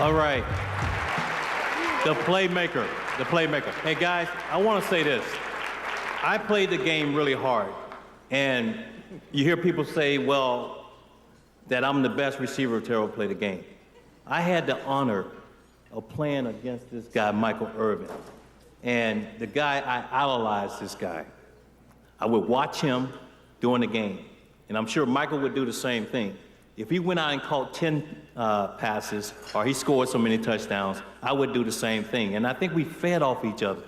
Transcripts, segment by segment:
All right. The Playmaker. The Playmaker. Hey, guys, I want to say this. I played the game really hard. And you hear people say, well, that I'm the best receiver to ever play the game. I had the honor of playing against this guy, Michael Irvin. And the guy, I idolized this guy. I would watch him during the game. And I'm sure Michael would do the same thing. If he went out and caught 10 passes, or he scored so many touchdowns, I would do the same thing. And I think we fed off each other.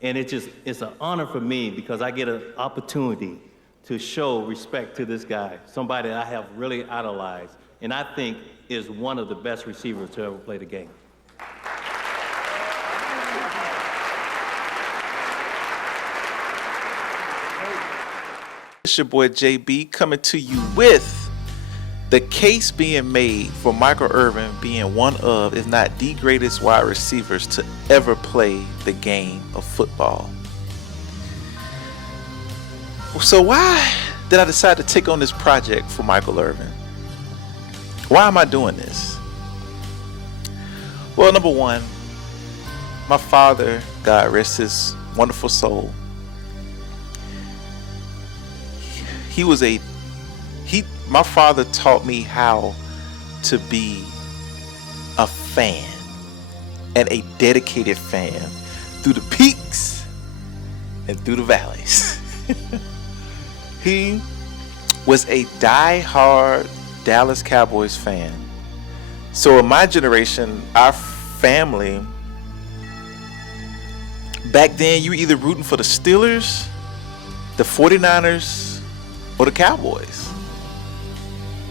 And it's an honor for me because I get an opportunity to show respect to this guy, somebody that I have really idolized, and I think is one of the best receivers to ever play the game. It's your boy JB coming to you with the case being made for Michael Irvin being one of, if not the greatest wide receivers to ever play the game of football. So why did I decide to take on this project for Michael Irvin? Why am I doing this? Well, number one, my father, God rest his wonderful soul, my father taught me how to be a fan and a dedicated fan through the peaks and through the valleys. He was a die-hard Dallas Cowboys fan. So in my generation, our family, back then you were either rooting for the Steelers, the 49ers, or the Cowboys.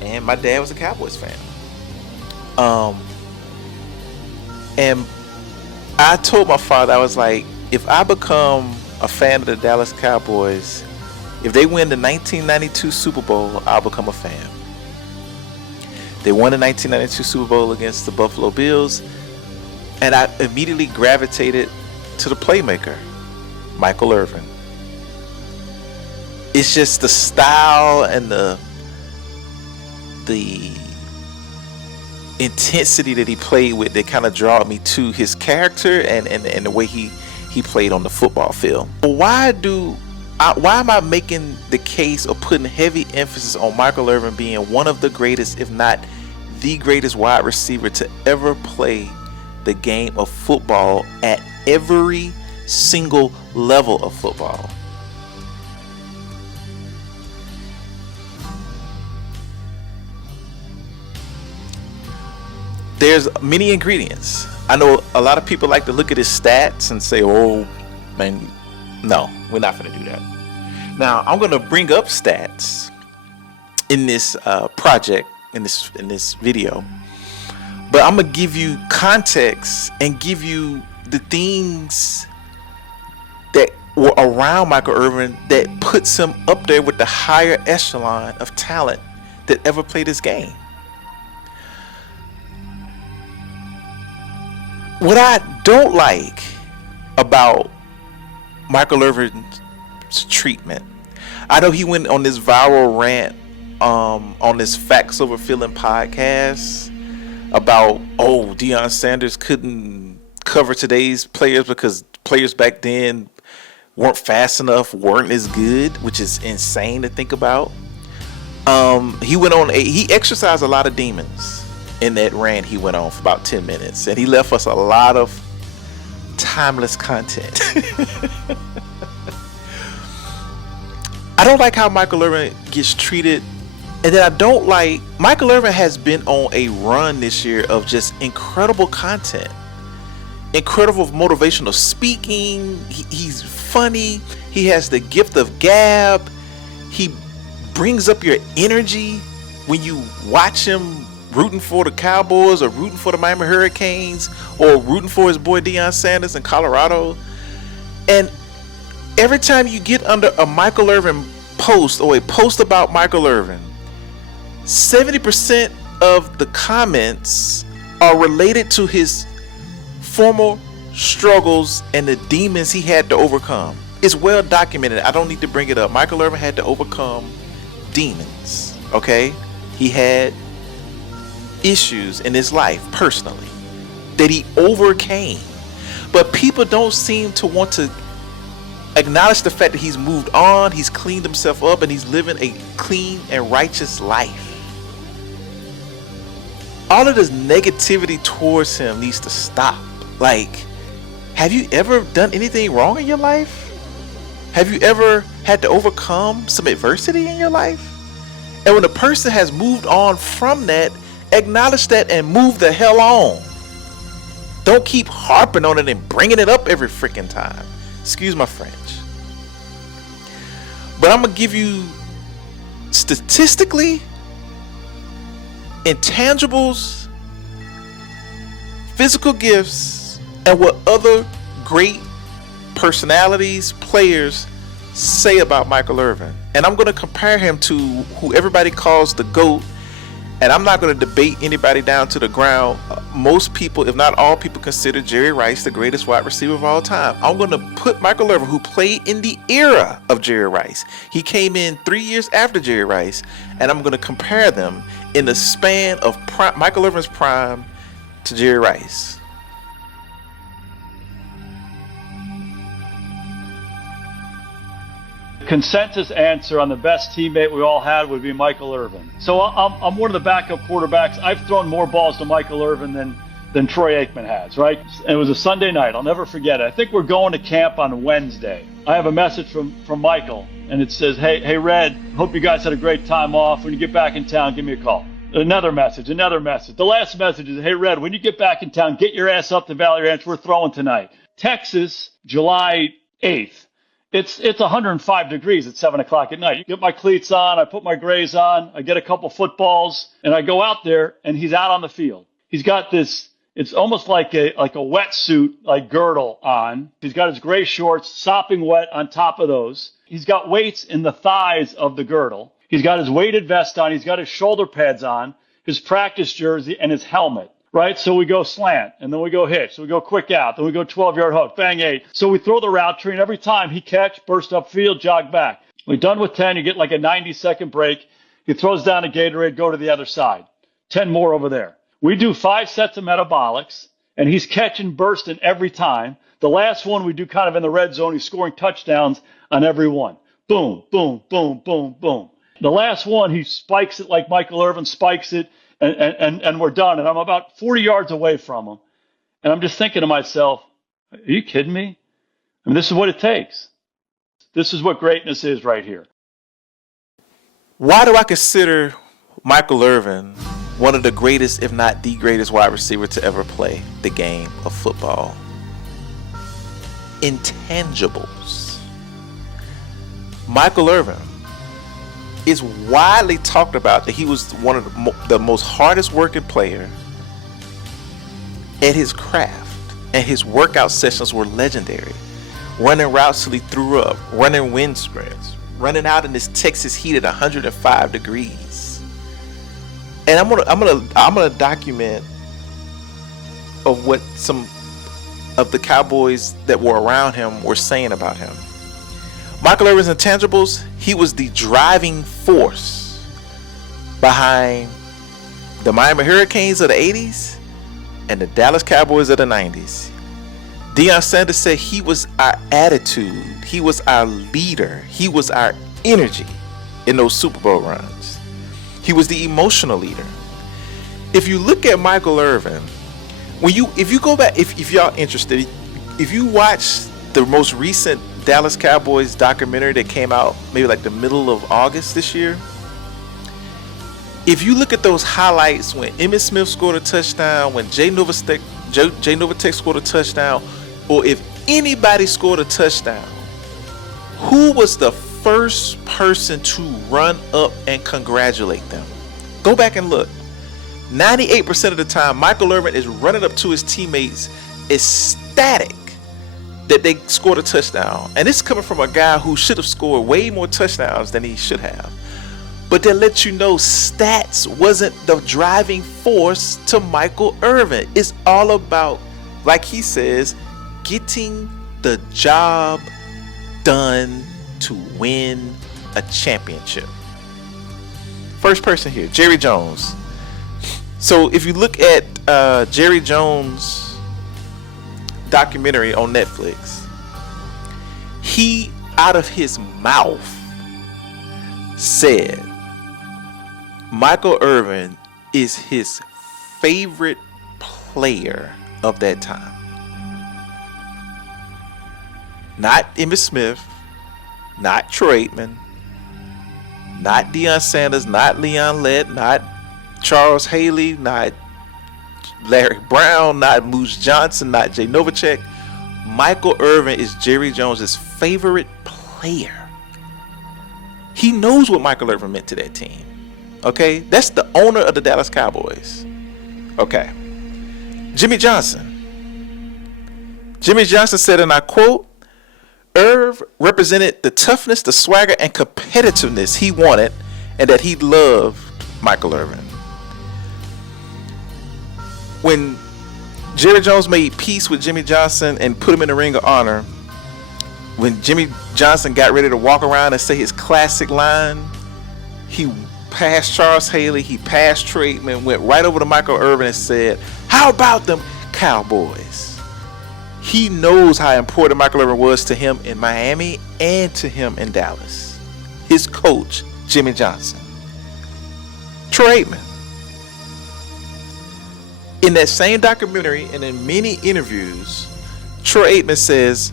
And my dad was a Cowboys fan. And I told my father, I was like, if I become a fan of the Dallas Cowboys, if they win the 1992 Super Bowl, I'll become a fan. They won the 1992 Super Bowl against the Buffalo Bills, and I immediately gravitated to the Playmaker, Michael Irvin. It's just the style and the intensity that he played with that kind of draw me to his character and the way he played on the football field. Why am I making the case or putting heavy emphasis on Michael Irvin being one of the greatest, if not the greatest wide receiver to ever play the game of football at every single level of football? There's many ingredients. I know a lot of people like to look at his stats and say, oh, man, no, we're not going to do that. Now, I'm going to bring up stats in this project, in this video, but I'm going to give you context and give you the things that were around Michael Irvin that puts him up there with the higher echelon of talent that ever played this game. What I don't like about Michael Irvin's treatment, I know he went on this viral rant on this Facts Over Feeling podcast about, oh, Deion Sanders couldn't cover today's players because players back then weren't fast enough, weren't as good, which is insane to think about. He exercised a lot of demons in that rant. He went on for about 10 minutes and he left us a lot of timeless content. I don't like how Michael Irvin gets treated, and then I don't like Michael Irvin has been on a run this year of just incredible content, incredible motivational speaking. He's funny. He has the gift of gab. He brings up your energy when you watch him rooting for the Cowboys or rooting for the Miami Hurricanes or rooting for his boy Deion Sanders in Colorado. And every time you get under a Michael Irvin post or a post about Michael Irvin, 70% of the comments are related to his former struggles and the demons he had to overcome. It's well documented. I don't need to bring it up. Michael Irvin had to overcome demons, okay? He had issues in his life personally. that he overcame. But people don't seem to want to acknowledge the fact that he's moved on, he's cleaned himself up, and he's living a clean and righteous life. All of this negativity towards him needs to stop. Like, have you ever done anything wrong in your life? Have you ever had to overcome some adversity in your life? And when a person has moved on from that, acknowledge that and move the hell on. Don't keep harping on it and bringing it up every freaking time. Excuse my French. But I'm going to give you, statistically, intangibles, physical gifts, and what other great personalities, players say about Michael Irvin. And I'm going to compare him to who everybody calls the GOAT. And I'm not going to debate anybody down to the ground. Most people, if not all people, consider Jerry Rice the greatest wide receiver of all time. I'm going to put Michael Irvin, who played in the era of Jerry Rice. He came in 3 years after Jerry Rice. And I'm going to compare them in the span of Michael Irvin's prime to Jerry Rice. Consensus answer on the best teammate we all had would be Michael Irvin. So I'm one of the backup quarterbacks. I've thrown more balls to Michael Irvin than Troy Aikman has, right? And it was a Sunday night. I'll never forget it. I think we're going to camp on Wednesday. I have a message from Michael, and it says, hey, Red, hope you guys had a great time off. When you get back in town, give me a call. Another message. The last message is, hey, Red, when you get back in town, get your ass up to Valley Ranch. We're throwing tonight. Texas, July 8th. It's 105 degrees at 7 o'clock at night. You get my cleats on, I put my grays on, I get a couple footballs, and I go out there, and he's out on the field. He's got this, it's almost like a wetsuit, like girdle on. He's got his gray shorts, sopping wet on top of those. He's got weights in the thighs of the girdle. He's got his weighted vest on. He's got his shoulder pads on, his practice jersey, and his helmet. Right? So we go slant, and then we go hitch. So we go quick out, then we go 12-yard hook, bang 8. So we throw the route tree, and every time he catch, burst upfield, jog back. We're done with 10. You get like a 90-second break. He throws down a Gatorade, go to the other side. 10 more over there. We do 5 sets of metabolics, and he's catching, bursting every time. The last one we do kind of in the red zone. He's scoring touchdowns on every one. Boom, boom, boom, boom, boom. The last one, he spikes it like Michael Irvin spikes it. And we're done. And I'm about 40 yards away from him. And I'm just thinking to myself, are you kidding me? I mean, this is what it takes. This is what greatness is right here. Why do I consider Michael Irvin one of the greatest, if not the greatest wide receiver to ever play the game of football? Intangibles. Michael Irvin is widely talked about that he was one of the most hardest working player at his craft, and his workout sessions were legendary. Running routes till he threw up, running wind sprints, running out in this Texas heat at 105 degrees. And I'm gonna document of what some of the Cowboys that were around him were saying about him. Michael Irvin's intangibles, he was the driving force behind the Miami Hurricanes of the 80s and the Dallas Cowboys of the 90s. Deion Sanders said he was our attitude, he was our leader, he was our energy in those Super Bowl runs. He was the emotional leader. If you look at Michael Irvin, if you go back, if y'all interested, if you watch the most recent Dallas Cowboys documentary that came out maybe like the middle of August this year, if you look at those highlights when Emmitt Smith scored a touchdown, when Jay Novacek scored a touchdown, or if anybody scored a touchdown, who was the first person to run up and congratulate them? Go back and look. 98% of the time, Michael Irvin is running up to his teammates ecstatic that they scored a touchdown. And this is coming from a guy who should have scored way more touchdowns than he should have. But that lets you know stats wasn't the driving force to Michael Irvin. It's all about, like he says, getting the job done to win a championship. First person here, Jerry Jones. So if you look at Jerry Jones' documentary on Netflix, he out of his mouth said Michael Irvin is his favorite player of that time. Not Emmitt Smith, not Troy Aikman, not Deion Sanders, not Leon Lett, not Charles Haley, not Larry Brown, not Moose Johnson, not Jay Novacek. Michael Irvin is Jerry Jones's favorite player. He knows what Michael Irvin meant to that team. Okay? That's the owner of the Dallas Cowboys. Okay. Jimmy Johnson. Jimmy Johnson said, and I quote, Irv represented the toughness, the swagger, and competitiveness he wanted, and that he loved Michael Irvin. When Jerry Jones made peace with Jimmy Johnson and put him in the Ring of Honor, when Jimmy Johnson got ready to walk around and say his classic line, he passed Charles Haley, he passed Troy Aikman, went right over to Michael Irvin and said, how about them Cowboys? He knows how important Michael Irvin was to him in Miami and to him in Dallas. His coach, Jimmy Johnson. Troy Aikman. In that same documentary and in many interviews, Troy Aikman says,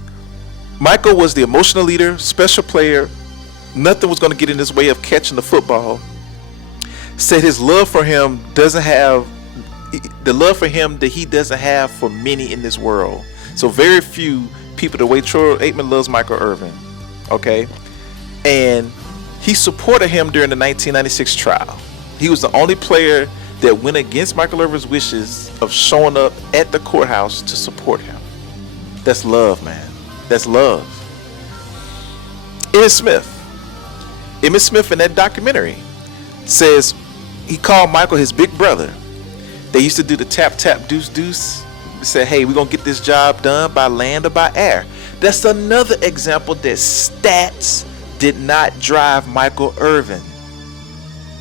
Michael was the emotional leader, special player. Nothing was going to get in his way of catching the football. Said his love for him doesn't have the love for him that he doesn't have for many in this world. So very few people the way Troy Aikman loves Michael Irvin. Okay. And he supported him during the 1996 trial. He was the only player that went against Michael Irvin's wishes of showing up at the courthouse to support him. That's love, man. That's love. Emmitt Smith in that documentary says he called Michael his big brother. They used to do the tap, tap, deuce, deuce. He said, hey, we're going to get this job done by land or by air. That's another example that stats did not drive Michael Irvin.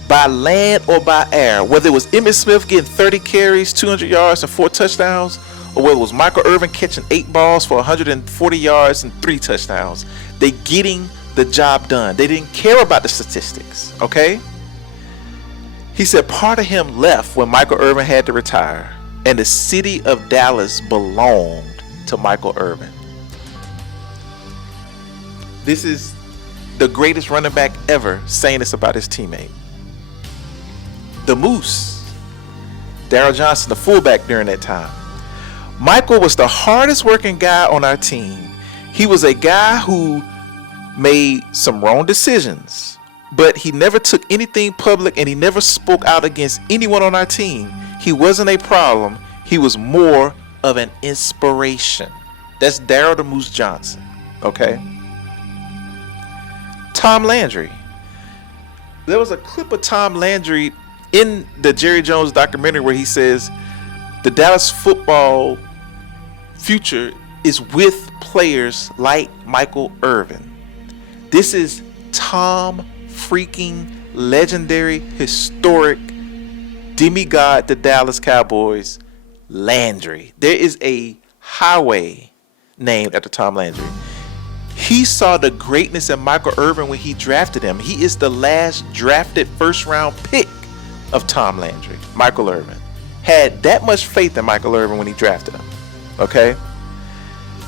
By land or by air. Whether it was Emmitt Smith getting 30 carries, 200 yards, and 4 touchdowns, or whether it was Michael Irvin catching 8 balls for 140 yards and 3 touchdowns, they getting the job done. They didn't care about the statistics, okay? He said part of him left when Michael Irvin had to retire, and the city of Dallas belonged to Michael Irvin. This is the greatest running back ever saying this about his teammate. The Moose, Darryl Johnson, the fullback during that time. Michael was the hardest working guy on our team. He was a guy who made some wrong decisions, but he never took anything public and he never spoke out against anyone on our team. He wasn't a problem. He was more of an inspiration. That's Darryl the Moose Johnson. Okay. Tom Landry. There was a clip of Tom Landry in the Jerry Jones documentary where he says the Dallas football future is with players like Michael Irvin. This is Tom freaking legendary, historic demigod, the Dallas Cowboys, Landry. There is a highway named after Tom Landry. He saw the greatness in Michael Irvin when he drafted him. He is the last drafted first round pick of Tom Landry. Michael Irvin had that much faith in Michael Irvin when he drafted him. Okay?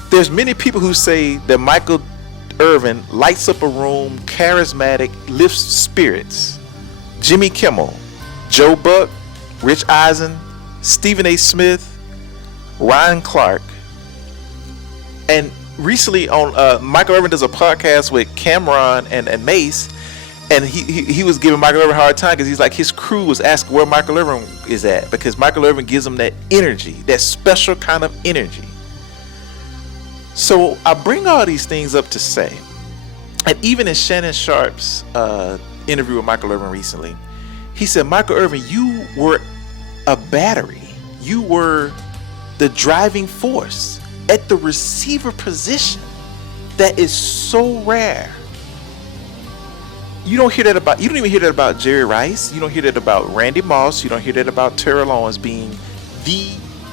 There's many people who say that Michael Irvin lights up a room, charismatic, lifts spirits. Jimmy Kimmel, Joe Buck, Rich Eisen, Stephen A. Smith, Ryan Clark. And recently on Michael Irvin does a podcast with Cameron and Mace, and he was giving Michael Irvin a hard time because he's like, his crew was asking where Michael Irvin is at, because Michael Irvin gives him that energy, that special kind of energy. So I bring all these things up to say, and even in Shannon Sharp's interview with Michael Irvin recently, he said, Michael Irvin, you were a battery. You were the driving force at the receiver position. That is so rare. You don't hear that about, you don't even hear that about Jerry Rice. You don't hear that about Randy Moss. You don't hear that about Terrell Owens being the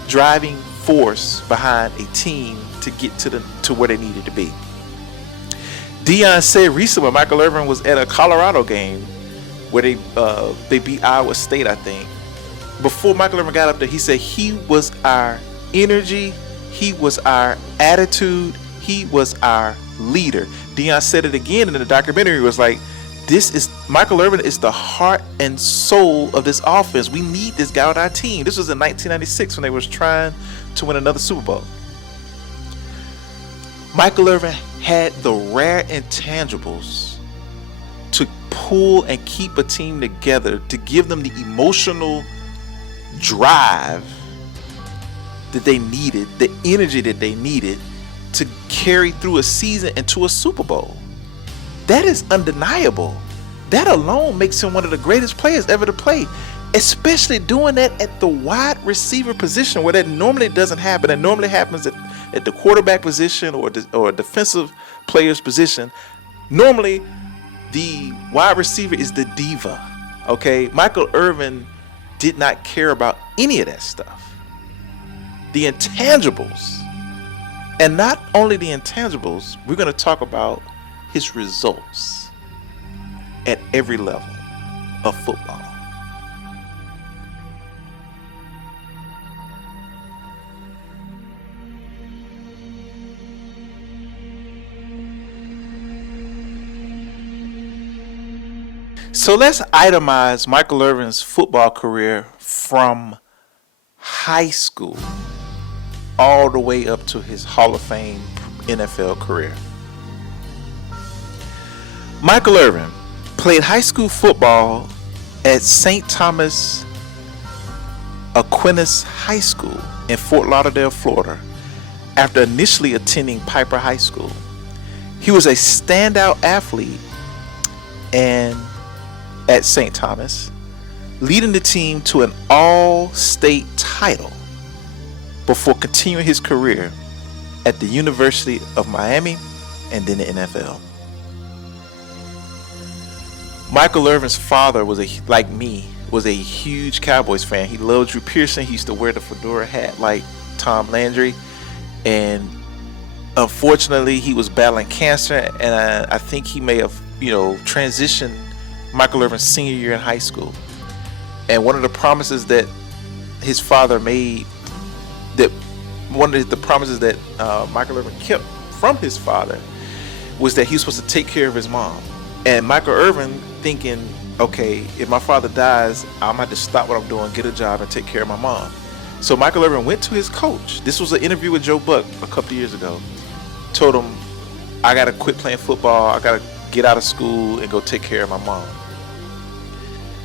driving force behind a team to get to where they needed to be. Dion said recently when Michael Irvin was at a Colorado game where they beat Iowa State, I think. Before Michael Irvin got up there, he said he was our energy, he was our attitude, he was our leader. Dion said it again in the documentary. It was like, Michael Irvin is the heart and soul of this offense. We need this guy on our team. This was in 1996 when they was trying to win another Super Bowl. Michael Irvin had the rare intangibles to pull and keep a team together, to give them the emotional drive that they needed, the energy that they needed to carry through a season and to a Super Bowl. That is undeniable. That alone makes him one of the greatest players ever to play, especially doing that at the wide receiver position where that normally doesn't happen. It normally happens at the quarterback position or defensive player's position. Normally, the wide receiver is the diva. Okay, Michael Irvin did not care about any of that stuff. The intangibles, and not only the intangibles, we're going to talk about his results at every level of football. So let's itemize Michael Irvin's football career from high school all the way up to his Hall of Fame NFL career. Michael Irvin played high school football at St. Thomas Aquinas High School in Fort Lauderdale, Florida, after initially attending Piper High School. He was a standout athlete and at St. Thomas, leading the team to an all-state title before continuing his career at the University of Miami and then the NFL. Michael Irvin's father was a huge Cowboys fan. He loved Drew Pearson. He used to wear the fedora hat like Tom Landry, and unfortunately he was battling cancer, and I think he may have transitioned Michael Irvin's senior year in high school. And one of the promises that his father made, Michael Irvin kept from his father, was that he was supposed to take care of his mom. And Michael Irvin thinking, okay, if my father dies, I'm gonna have to stop what I'm doing, get a job, and take care of my mom. So Michael Irvin went to his coach. This was an interview with Joe Buck a couple of years ago. Told him, I gotta quit playing football, I gotta get out of school and go take care of my mom.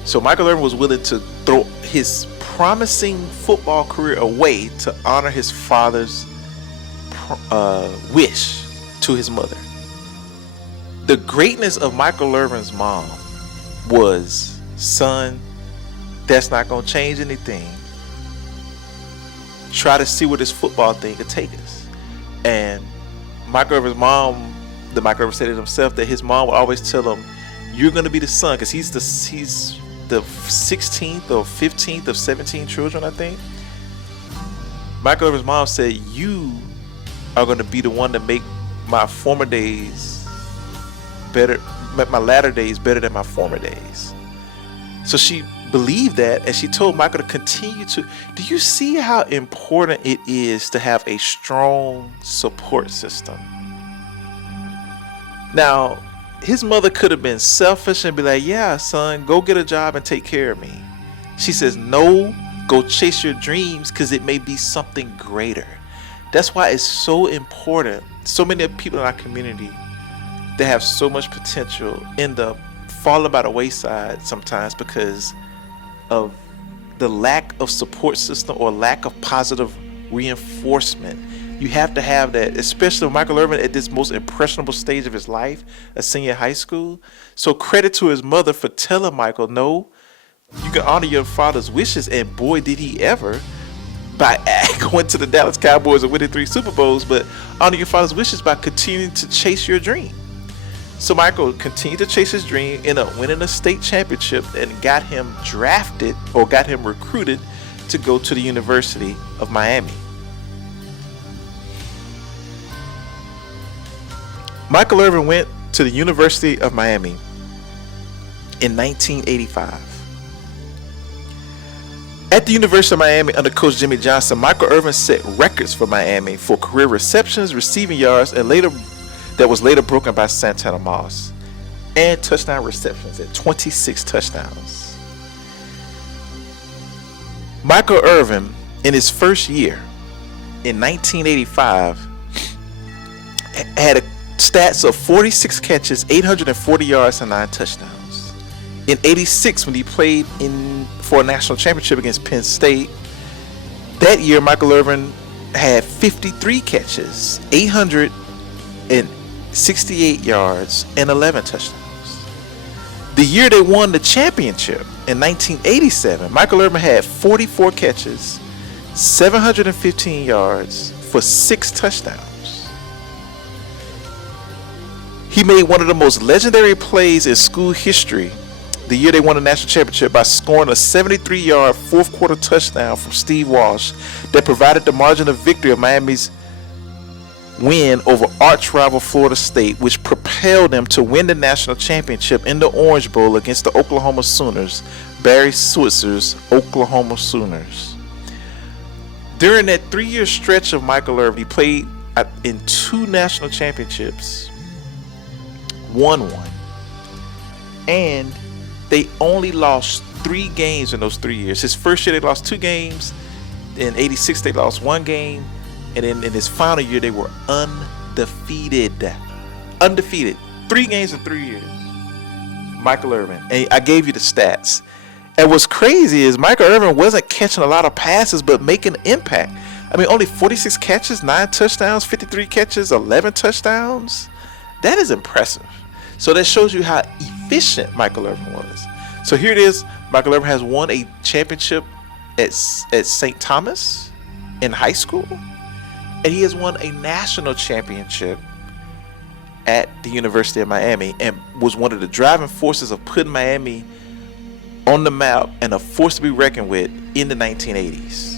So Michael Irvin was willing to throw his promising football career away to honor his father's wish to his mother. The greatness of Michael Irvin's mom was, son, that's not going to change anything. Try to see where this football thing could take us. And Michael Irvin's mom, Michael Irvin said it himself, that his mom would always tell him, you're going to be the son, because he's the 16th or 15th of 17 children, I think. Michael Irvin's mom said, you are going to be the one to make my former days better, my latter days better than my former days. So she believed that, and she told Michael to continue to. Do you see how important it is to have a strong support system? Now, his mother could have been selfish and be like, yeah, son, go get a job and take care of me. She says, no, go chase your dreams, because it may be something greater. That's why it's so important. So many people in our community that have so much potential end up falling by the wayside sometimes because of the lack of support system or lack of positive reinforcement. You have to have that, especially with Michael Irvin at this most impressionable stage of his life, a senior high school. So credit to his mother for telling Michael, no, you can honor your father's wishes. And boy, did he ever, by going to the Dallas Cowboys and winning 3 Super Bowls, but honor your father's wishes by continuing to chase your dream. So Michael continued to chase his dream, ended up winning a state championship, and got him drafted or got him recruited to go to the University of Miami. Michael Irvin went to the University of Miami in 1985. At the University of Miami under Coach Jimmy Johnson, Michael Irvin set records for Miami for career receptions, receiving yards, and that was later broken by Santana Moss, and touchdown receptions at 26 touchdowns. Michael Irvin, in his first year in 1985, had stats of 46 catches, 840 yards, and 9 touchdowns. In 86, when he played for a national championship against Penn State, that year Michael Irvin had 53 catches, 868 yards, and 11 touchdowns. The year they won the championship in 1987, Michael Irvin had 44 catches, 715 yards for 6 touchdowns. He made one of the most legendary plays in school history the year they won the national championship by scoring a 73-yard fourth quarter touchdown from Steve Walsh that provided the margin of victory of Miami's win over arch rival Florida State, which propelled them to win the national championship in the Orange Bowl against the Oklahoma Sooners, Barry Switzer's Oklahoma Sooners. During that 3-year stretch of Michael Irvin, he played in 2 national championships, won one, and they only lost 3 games in those 3 years. His first year they lost 2 games. In 86 they lost 1 game, and then in his final year they were undefeated. 3 games in 3 years. Michael Irvin. And I gave you the stats. And what's crazy is Michael Irvin wasn't catching a lot of passes but making impact. I mean, only 46 catches, 9 touchdowns, 53 catches, 11 touchdowns. That is impressive. So that shows you how efficient Michael Irvin was. So here it is. Michael Irvin has won a championship at St. Thomas in high school. And he has won a national championship at the University of Miami and was one of the driving forces of putting Miami on the map and a force to be reckoned with in the 1980s.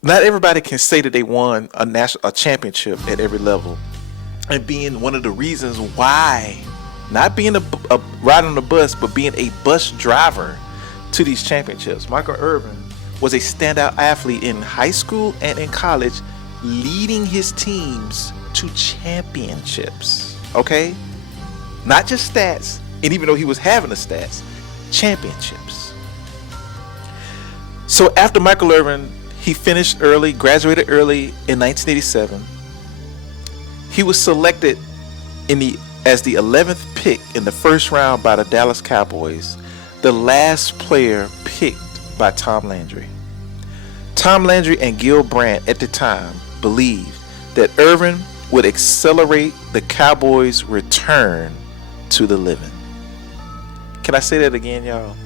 Not everybody can say that they won a championship at every level, and being one of the reasons why, not being a ride on the bus, but being a bus driver to these championships. Michael Irvin was a standout athlete in high school and in college, leading his teams to championships. Okay? Not just stats, and even though he was having the stats, championships. So after Michael Irvin, he finished early, graduated early in 1987. He was selected as the 11th pick in the first round by the Dallas Cowboys, the last player picked by Tom Landry. Tom Landry and Gil Brandt at the time believed that Irvin would accelerate the Cowboys' return to the living. Can I say that again, y'all?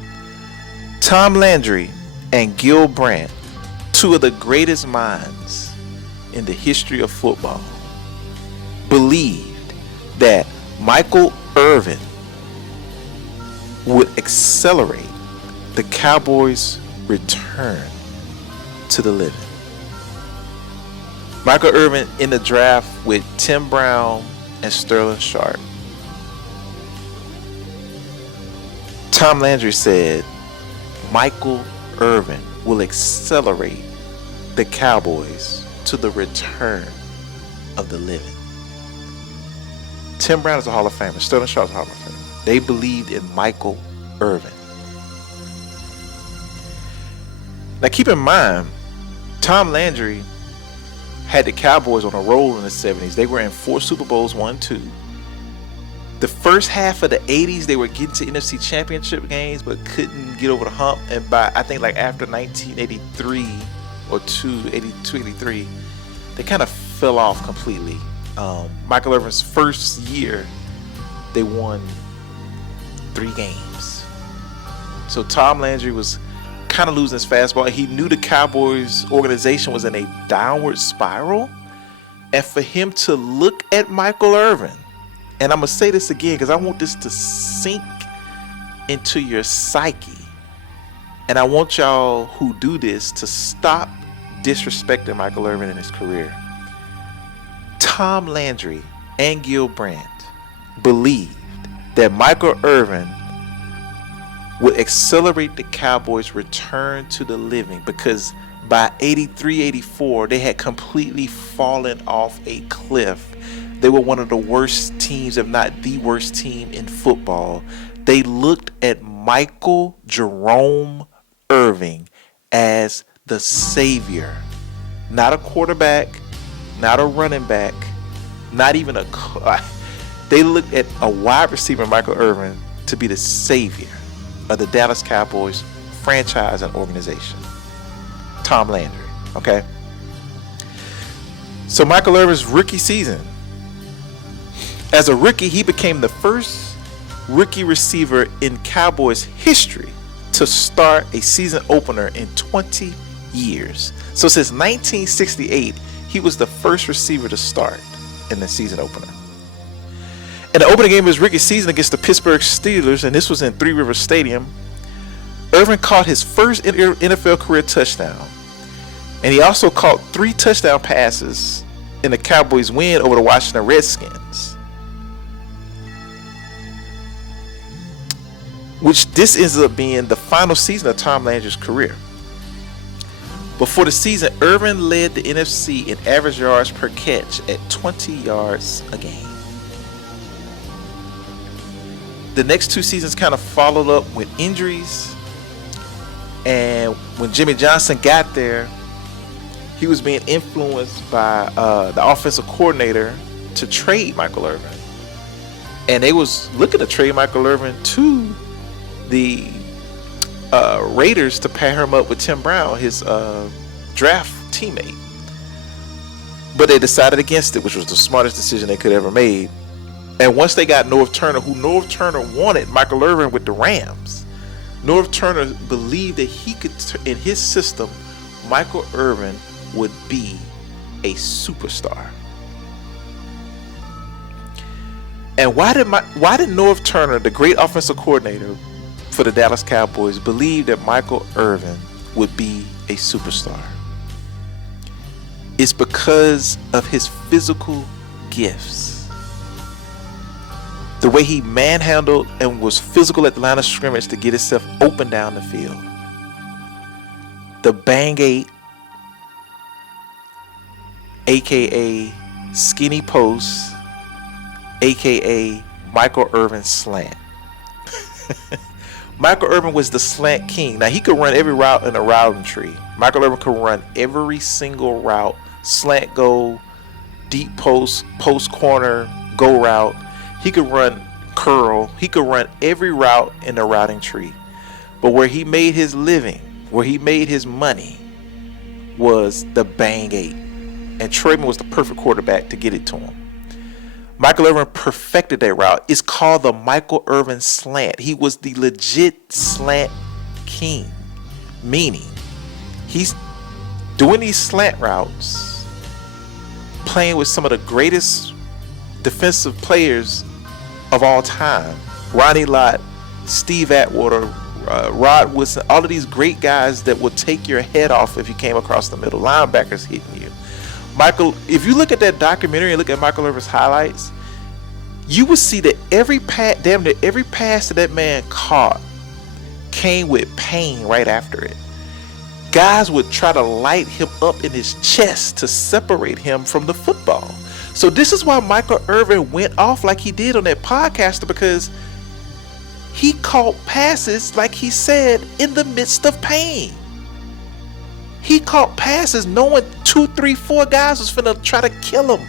Tom Landry and Gil Brandt, 2 of the greatest minds in the history of football, believed that Michael Irvin would accelerate the Cowboys' return to the living. Michael Irvin in the draft with Tim Brown and Sterling Sharp. Tom Landry said Michael Irvin will accelerate the Cowboys to the return of the living. Tim Brown is a Hall of Famer. Sterling Sharp is a Hall of Famer. They believed in Michael Irvin. Now keep in mind, Tom Landry had the Cowboys on a roll in the 70s. They were in 4 Super Bowls, 1, 2. The first half of the 80s, they were getting to NFC Championship games, but couldn't get over the hump. And by, I think, like after 1983 or 82, 83, they kind of fell off completely. Michael Irvin's first year, they won 3 games. So Tom Landry was kind of losing his fastball. He knew the Cowboys organization was in a downward spiral. And for him to look at Michael Irvin, and I'm going to say this again because I want this to sink into your psyche. And I want y'all who do this to stop disrespected Michael Irvin in his career. Tom Landry and Gil Brandt believed that Michael Irvin would accelerate the Cowboys' return to the living because by 83, 84, they had completely fallen off a cliff. They were one of the worst teams, if not the worst team in football. They looked at Michael Jerome Irving as the savior. Not a quarterback, not a running back, not even a... They looked at a wide receiver, Michael Irvin, to be the savior of the Dallas Cowboys franchise and organization. Tom Landry, okay? So Michael Irvin's rookie season. As a rookie, he became the first rookie receiver in Cowboys history to start a season opener in 20 years. So since 1968, he was the first receiver to start in the season opener. In the opening game of his rookie season against the Pittsburgh Steelers, and this was in Three Rivers Stadium, Irvin caught his first NFL career touchdown. And he also caught 3 touchdown passes in the Cowboys' win over the Washington Redskins. Which this ends up being the final season of Tom Landry's career. Before the season, Irvin led the NFC in average yards per catch at 20 yards a game. The next 2 seasons kind of followed up with injuries. And when Jimmy Johnson got there, he was being influenced by the offensive coordinator to trade Michael Irvin. And they was looking to trade Michael Irvin to the Raiders to pair him up with Tim Brown, his draft teammate. But they decided against it, which was the smartest decision they could ever made. And once they got Norv Turner, who Norv Turner wanted Michael Irvin with the Rams, Norv Turner believed that he could, in his system, Michael Irvin would be a superstar. And why did Norv Turner, the great offensive coordinator for the Dallas Cowboys, believe that Michael Irvin would be a superstar? It's because of his physical gifts. The way he manhandled and was physical at the line of scrimmage to get himself open down the field. The Bang 8, aka skinny post, aka Michael Irvin slant. Michael Irvin was the slant king. Now he could run every route in a routing tree. Michael Irvin could run every single route, slant go, deep post, post corner, go route. He could run curl. He could run every route in the routing tree. But where he made his living, where he made his money, was the Bang 8. And Troyman was the perfect quarterback to get it to him. Michael Irvin perfected that route. It's called the Michael Irvin slant. He was the legit slant king. Meaning, he's doing these slant routes, playing with some of the greatest defensive players of all time. Ronnie Lott, Steve Atwater, Rod Woodson, all of these great guys that would take your head off if you came across the middle. Linebackers hitting you. Michael, if you look at that documentary and look at Michael Irvin's highlights, you will see that damn near every pass that man caught came with pain right after it. Guys would try to light him up in his chest to separate him from the football. So this is why Michael Irvin went off like he did on that podcast, because he caught passes, like he said, in the midst of pain. He caught passes knowing 2, 3, 4 guys was finna try to kill him.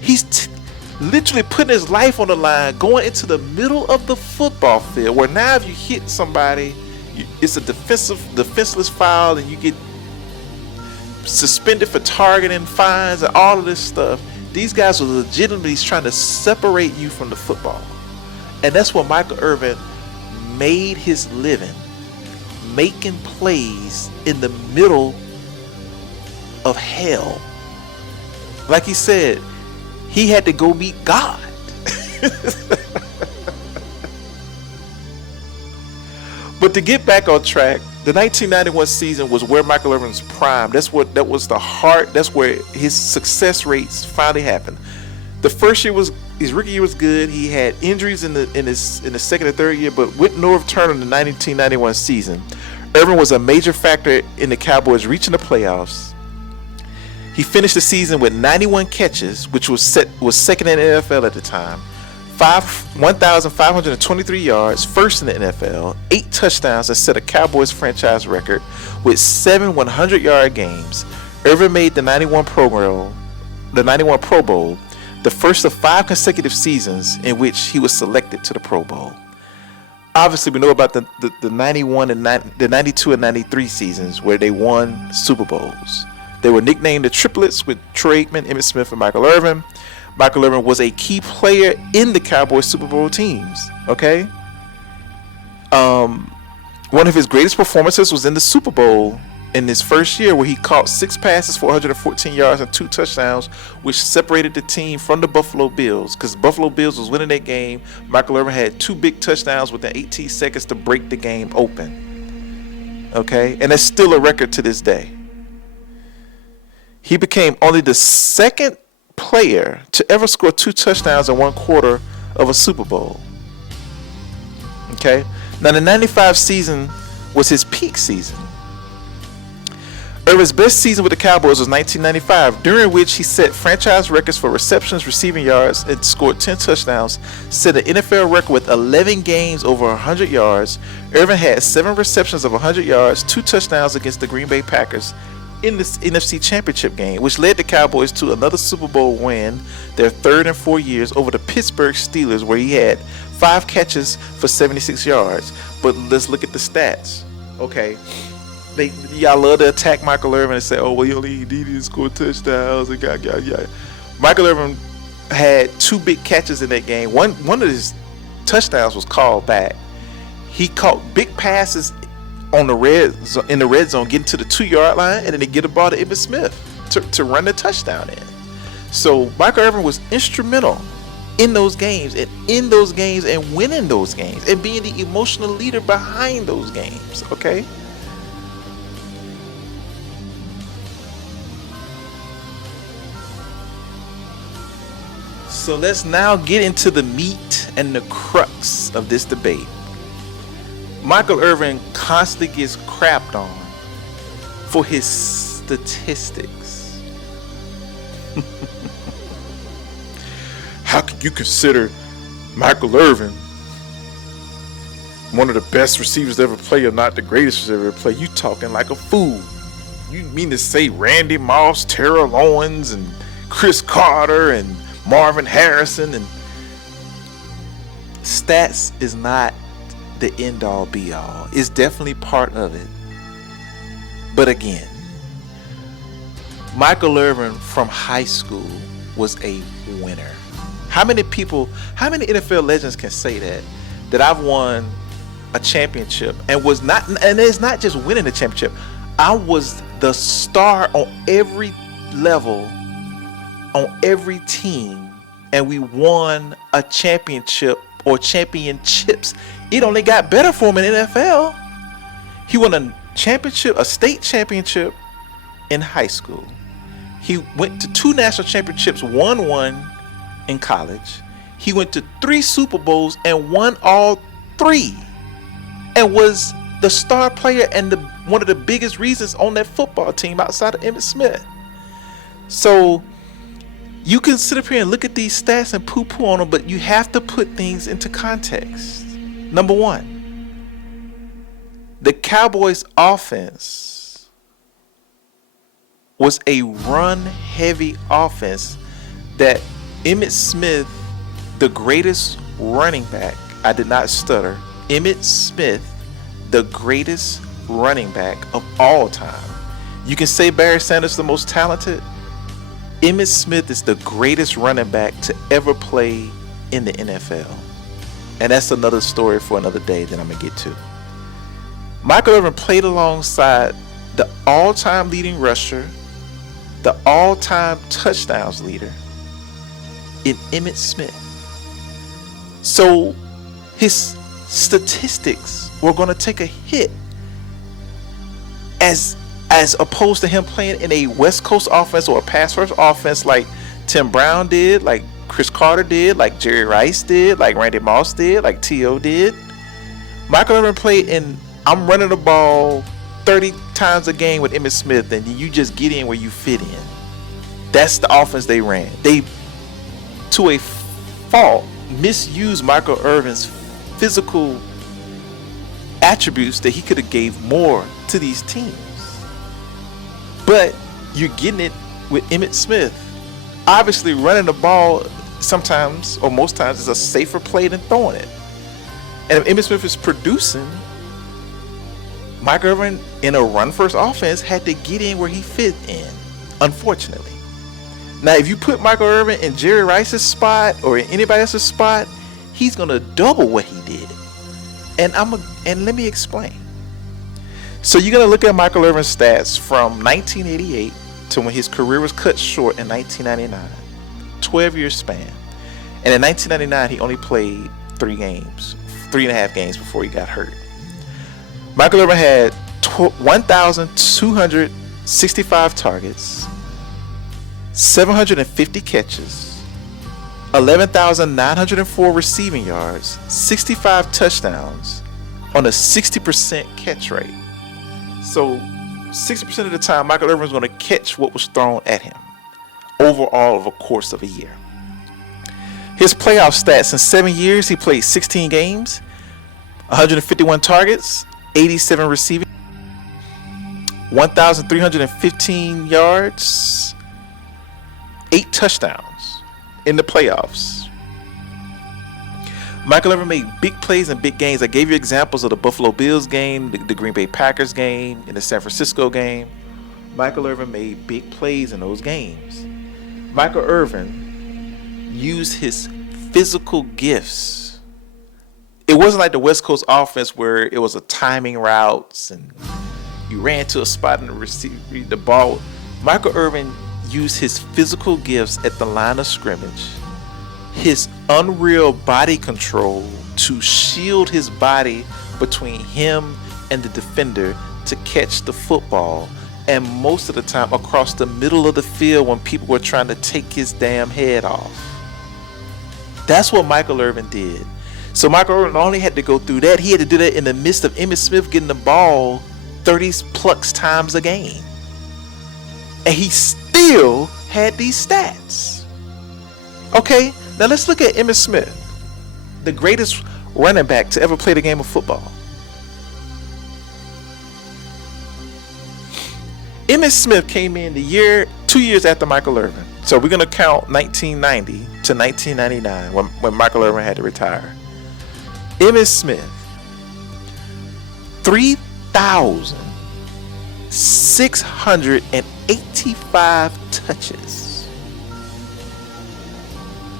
He's literally putting his life on the line, going into the middle of the football field, where now if you hit somebody, it's a defenseless foul, and you get suspended for targeting, fines, and all of this stuff. These guys were legitimately trying to separate you from the football. And that's what Michael Irvin made his living, making plays in the middle of hell. Like he said, he had to go meet God. But to get back on track, The 1991 season was where Michael Irvin's prime. That was the heart. That's where his success rates finally happened. The first year his rookie year was good. He had injuries in the second and third year, but with Norv Turner in the 1991 season, Irvin was a major factor in the Cowboys reaching the playoffs. He finished the season with 91 catches, which was second in the NFL at the time, 1,523 yards, first in the NFL, 8 touchdowns, that set a Cowboys franchise record with 7 100-yard games. Irvin made the 91 Pro Bowl, the first of 5 consecutive seasons in which he was selected to the Pro Bowl. Obviously, we know about the 91 and the 92 and 93 seasons where they won Super Bowls. They were nicknamed the Triplets with Troy Aikman, Emmitt Smith, and Michael Irvin. Michael Irvin was a key player in the Cowboys Super Bowl teams. Okay. One of his greatest performances was in the Super Bowl in his first year, where he caught 6 passes for 114 yards and 2 touchdowns, which separated the team from the Buffalo Bills. Because Buffalo Bills was winning that game, Michael Irvin had 2 big touchdowns within 18 seconds to break the game open. Okay, and that's still a record to this day. He became only the second player to ever score 2 touchdowns in 1 quarter of a Super Bowl. Okay, now the 95 season was his peak season. Irvin's best season with the Cowboys was 1995, during which he set franchise records for receptions, receiving yards, and scored 10 touchdowns, set an NFL record with 11 games over 100 yards. Irvin had 7 receptions of 100 yards, 2 touchdowns against the Green Bay Packers in the NFC Championship game, which led the Cowboys to another Super Bowl win, their 3rd in 4 years, over the Pittsburgh Steelers, where he had 5 catches for 76 yards. But let's look at the stats. Okay. Y'all love to attack Michael Irvin and say, oh, well, he only needed to score touchdowns. And Michael Irvin had 2 big catches in that game. One of his touchdowns was called back. He caught big passes in the red zone, getting to the 2-yard line, and then they get a ball to Emmitt Smith to run the touchdown in. So Michael Irvin was instrumental in those games and winning those games and being the emotional leader behind those games. Okay. So let's now get into the meat and the crux of this debate. Michael Irvin constantly gets crapped on for his statistics. How can you consider Michael Irvin one of the best receivers to ever play or not the greatest receiver ever play? You talking like a fool. You mean to say Randy Moss, Terrell Owens, and Chris Carter, and Marvin Harrison? And stats is not the end all be all. It's definitely part of it. But again, Michael Irvin from high school was a winner. How many NFL legends can say that I've won a championship and it's not just winning the championship. I was the star on every level, on every team, and we won a championship or championships. It only got better for him in NFL. He won a championship, a state championship in high school. He went to 2 national championships, won one in college. He went to 3 Super Bowls and won all 3, and was the star player and one of the biggest reasons on that football team outside of Emmitt Smith. So you can sit up here and look at these stats and poo-poo on them, but you have to put things into context. Number 1, the Cowboys' offense was a run-heavy offense that Emmitt Smith, the greatest running back, I did not stutter, Emmitt Smith, the greatest running back of all time. You can say Barry Sanders the most talented. Emmitt Smith is the greatest running back to ever play in the NFL. And that's another story for another day that I'm going to get to. Michael Irvin played alongside the all-time leading rusher, the all-time touchdowns leader in Emmitt Smith. So his statistics were going to take a hit as opposed to him playing in a West Coast offense or a pass first offense like Tim Brown did, like Chris Carter did, like Jerry Rice did, like Randy Moss did, like T.O. did. Michael Irvin played in, I'm running the ball 30 times a game with Emmitt Smith, and you just get in where you fit in. That's the offense they ran. They, to a fault, misused Michael Irvin's physical attributes that he could have gave more to these teams. But you're getting it with Emmitt Smith. Obviously, running the ball sometimes or most times is a safer play than throwing it. And if Emmitt Smith is producing, Michael Irvin in a run-first offense had to get in where he fit in, unfortunately. Now, if you put Michael Irvin in Jerry Rice's spot or in anybody else's spot, he's gonna double what he did. And let me explain. So you're gonna look at Michael Irvin's stats from 1988 to when his career was cut short in 1999, 12-year span. And in 1999, he only played 3.5 games before he got hurt. Michael Irvin had 1,265 targets, 750 catches, 11,904 receiving yards, 65 touchdowns on a 60% catch rate. So 60% of the time, Michael Irvin was going to catch what was thrown at him overall over the course of a year. His playoff stats: in 7 years, he played 16 games, 151 targets, 87 receiving, 1,315 yards, 8 touchdowns in the playoffs. Michael Irvin made big plays in big games. I gave you examples of the Buffalo Bills game, the Green Bay Packers game, and the San Francisco game. Michael Irvin made big plays in those games. Michael Irvin used his physical gifts. It wasn't like the West Coast offense where it was a timing routes and you ran to a spot and received the ball. Michael Irvin used his physical gifts at the line of scrimmage, his unreal body control to shield his body between him and the defender to catch the football, and most of the time across the middle of the field when people were trying to take his damn head off. That's what Michael Irvin did. So Michael Irvin only had to go through that. He had to do that in the midst of Emmitt Smith getting the ball 30 plus times a game. And he still had these stats. Okay, now let's look at Emmitt Smith, the greatest running back to ever play the game of football. Emmitt Smith came in 2 years after Michael Irvin. So we're going to count 1990 to 1999 when Michael Irvin had to retire. Emmitt Smith, 3,685 touches.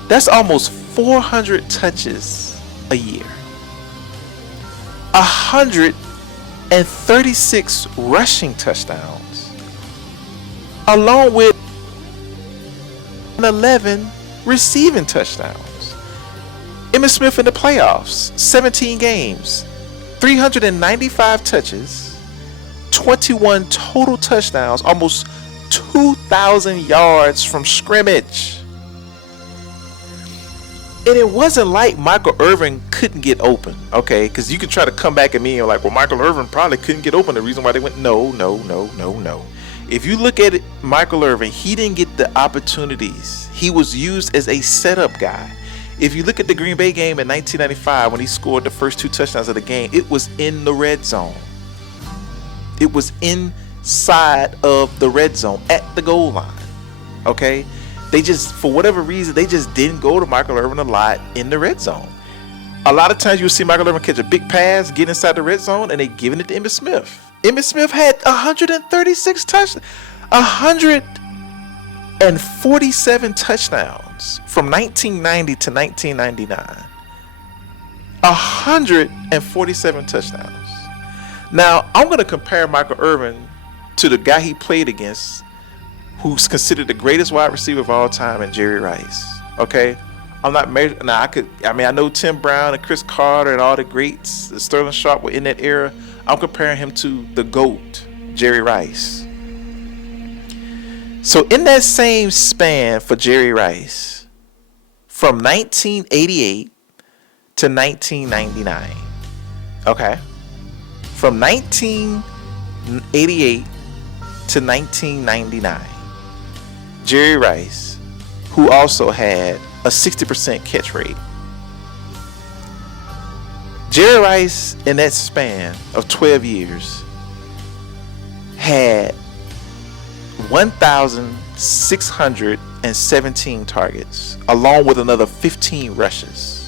That's almost 400 touches a year. 136 rushing touchdowns, along with 11 receiving touchdowns. Emmitt Smith in the playoffs, 17 games, 395 touches, 21 total touchdowns, almost 2,000 yards from scrimmage. And it wasn't like Michael Irvin couldn't get open, okay? Because you can try to come back at me and you're like, well, Michael Irvin probably couldn't get open. The reason why they went, no. If you look at it, Michael Irvin, he didn't get the opportunities. He was used as a setup guy. If you look at the Green Bay game in 1995 when he scored the first 2 touchdowns of the game, it was in the red zone. It was inside of the red zone at the goal line, okay? They just, for whatever reason, they just didn't go to Michael Irvin a lot in the red zone. A lot of times you'll see Michael Irvin catch a big pass, get inside the red zone, and they giving it to Emmitt Smith. Emmitt Smith had 136 touchdowns, 147 touchdowns from 1990 to 1999. 147 touchdowns. Now, I'm going to compare Michael Irvin to the guy he played against, who's considered the greatest wide receiver of all time, and Jerry Rice. Okay, I'm not measuring. Now I know Tim Brown and Chris Carter and all the greats, Sterling Sharp were in that era. I'm comparing him to the GOAT, Jerry Rice. So in that same span for Jerry Rice, from 1988 to 1999, okay? From 1988 to 1999, Jerry Rice, who also had a 60% catch rate. Jerry Rice, in that span of 12 years, had 1,617 targets, along with another 15 rushes.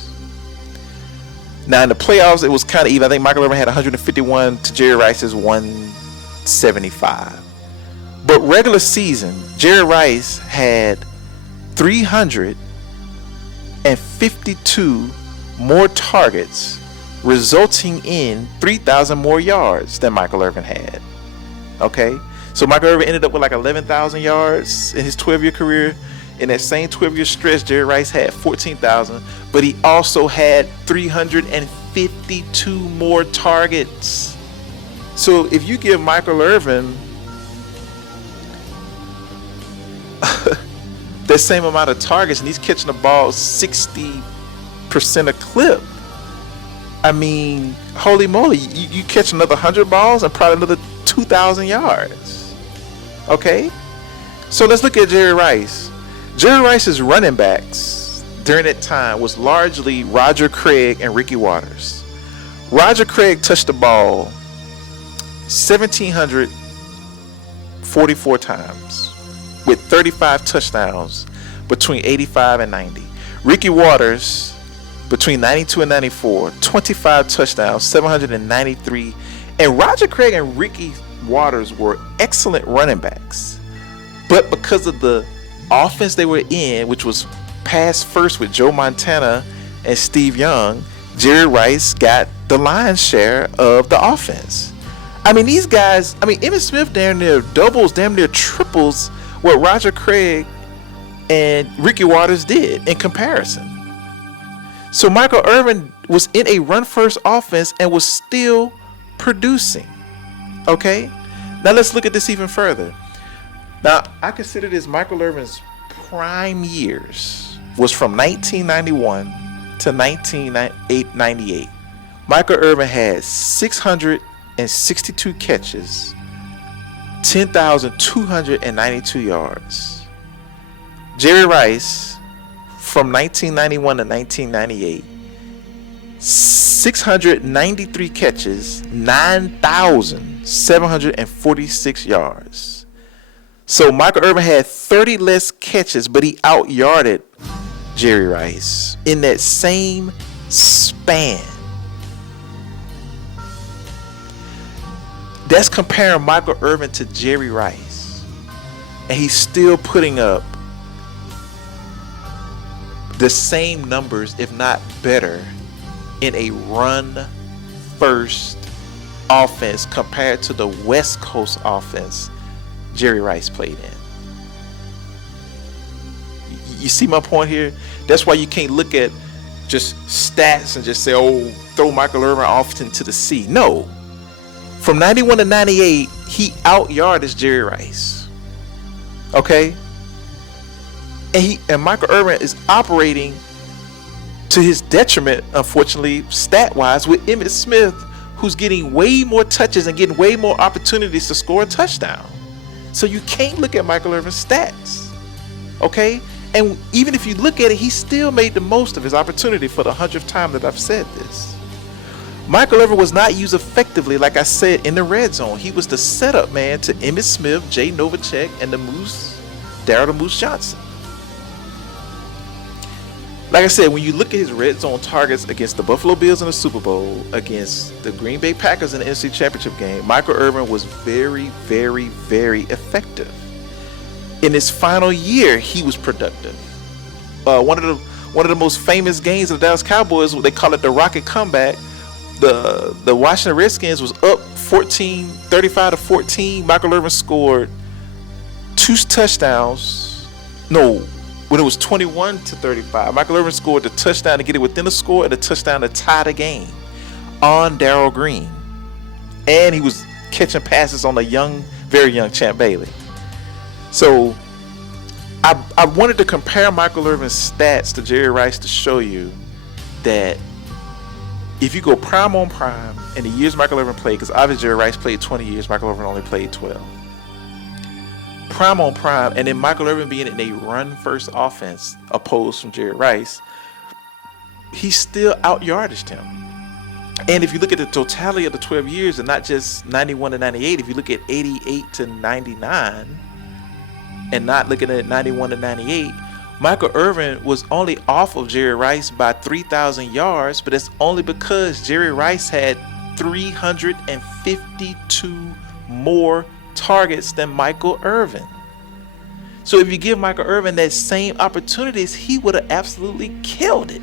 Now, in the playoffs, it was kind of even. I think Michael Irvin had 151 to Jerry Rice's 175. But regular season, Jerry Rice had 352 more targets, resulting in 3,000 more yards than Michael Irvin had. Okay? So Michael Irvin ended up with like 11,000 yards in his 12-year career. In that same 12-year stretch, Jerry Rice had 14,000, but he also had 352 more targets. So if you give Michael Irvin that same amount of targets and he's catching the ball 60% a clip, I mean, holy moly, you catch another 100 balls and probably another 2,000 yards. Okay? So let's look at Jerry Rice. Jerry Rice's running backs during that time was largely Roger Craig and Ricky Watters. Roger Craig touched the ball 1,744 times with 35 touchdowns between 85 and 90. Ricky Watters, between 92 and 94, 25 touchdowns, 793. And Roger Craig and Ricky Watters were excellent running backs. But because of the offense they were in, which was pass first with Joe Montana and Steve Young, Jerry Rice got the lion's share of the offense. I mean, these guys, Emmitt Smith damn near doubles, damn near triples what Roger Craig and Ricky Watters did in comparison. So Michael Irvin was in a run-first offense and was still producing. Okay? Now let's look at this even further. Now, I consider this Michael Irvin's prime years was from 1991 to 1998. Michael Irvin had 662 catches, 10,292 yards. Jerry Rice, from 1991 to 1998, 693 catches, 9,746 yards. So Michael Irvin had 30 less catches, but he out-yarded Jerry Rice in that same span. That's comparing Michael Irvin to Jerry Rice. And he's still putting up the same numbers, if not better, in a run-first offense compared to the West Coast offense Jerry Rice played in. You see my point here? That's why you can't look at just stats and just say, oh, throw Michael Irvin off into the sea. No. From 91 to 98, he out-yarded Jerry Rice. Okay? And Michael Irvin is operating to his detriment, unfortunately, stat-wise, with Emmitt Smith, who's getting way more touches and getting way more opportunities to score a touchdown. So you can't look at Michael Irvin's stats. Okay? And even if you look at it, he still made the most of his opportunity for the 100th time that I've said this. Michael Irvin was not used effectively, like I said, in the red zone. He was the setup man to Emmitt Smith, Jay Novacek, and Darryl the Moose Johnson. Like I said, when you look at his red zone targets against the Buffalo Bills in the Super Bowl, against the Green Bay Packers in the NFC Championship game, Michael Irvin was very, very, very effective. In his final year, he was productive. One of the most famous games of the Dallas Cowboys, they call it the Rocket Comeback. The Washington Redskins was up 35 to 14. Michael Irvin scored 2 touchdowns. No, when it was 21 to 35, Michael Irvin scored the touchdown to get it within the score and a touchdown to tie the game on Darryl Green. And he was catching passes on a very young Champ Bailey. So I wanted to compare Michael Irvin's stats to Jerry Rice to show you that if you go prime on prime in the years Michael Irvin played, because obviously Jerry Rice played 20 years, Michael Irvin only played 12. Prime on prime, and then Michael Irvin being in a run-first offense opposed from Jerry Rice, he still out-yardaged him. And if you look at the totality of the 12 years, and not just 91 to 98, if you look at 88 to 99, and not looking at 91 to 98, Michael Irvin was only off of Jerry Rice by 3,000 yards, but it's only because Jerry Rice had 352 more targets than Michael Irvin. So if you give Michael Irvin that same opportunities, he would have absolutely killed it.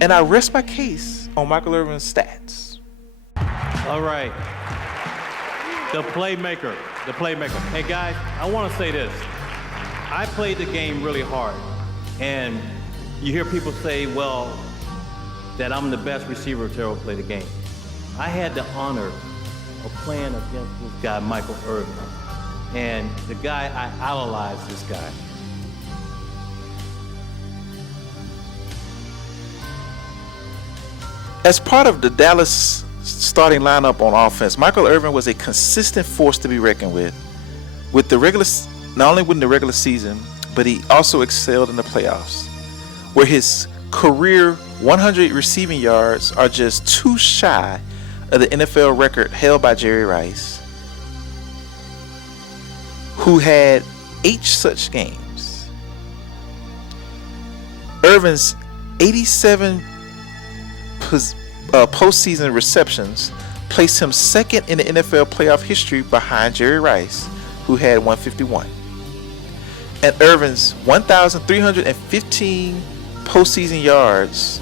And I rest my case on Michael Irvin's stats. All right. The playmaker. Hey guys, I want to say this. I played the game really hard, and you hear people say, well, that I'm the best receiver to ever play the game. I had the honor of playing against this guy, Michael Irvin, and the guy, I idolized this guy. As part of the Dallas starting lineup on offense, Michael Irvin was a consistent force to be reckoned with not only winning the regular season, but he also excelled in the playoffs, where his career 100 receiving yards are just too shy of the NFL record held by Jerry Rice, who had 8 such games. Irvin's 87 postseason receptions placed him second in the NFL playoff history behind Jerry Rice, who had 151. And Irvin's 1,315 postseason yards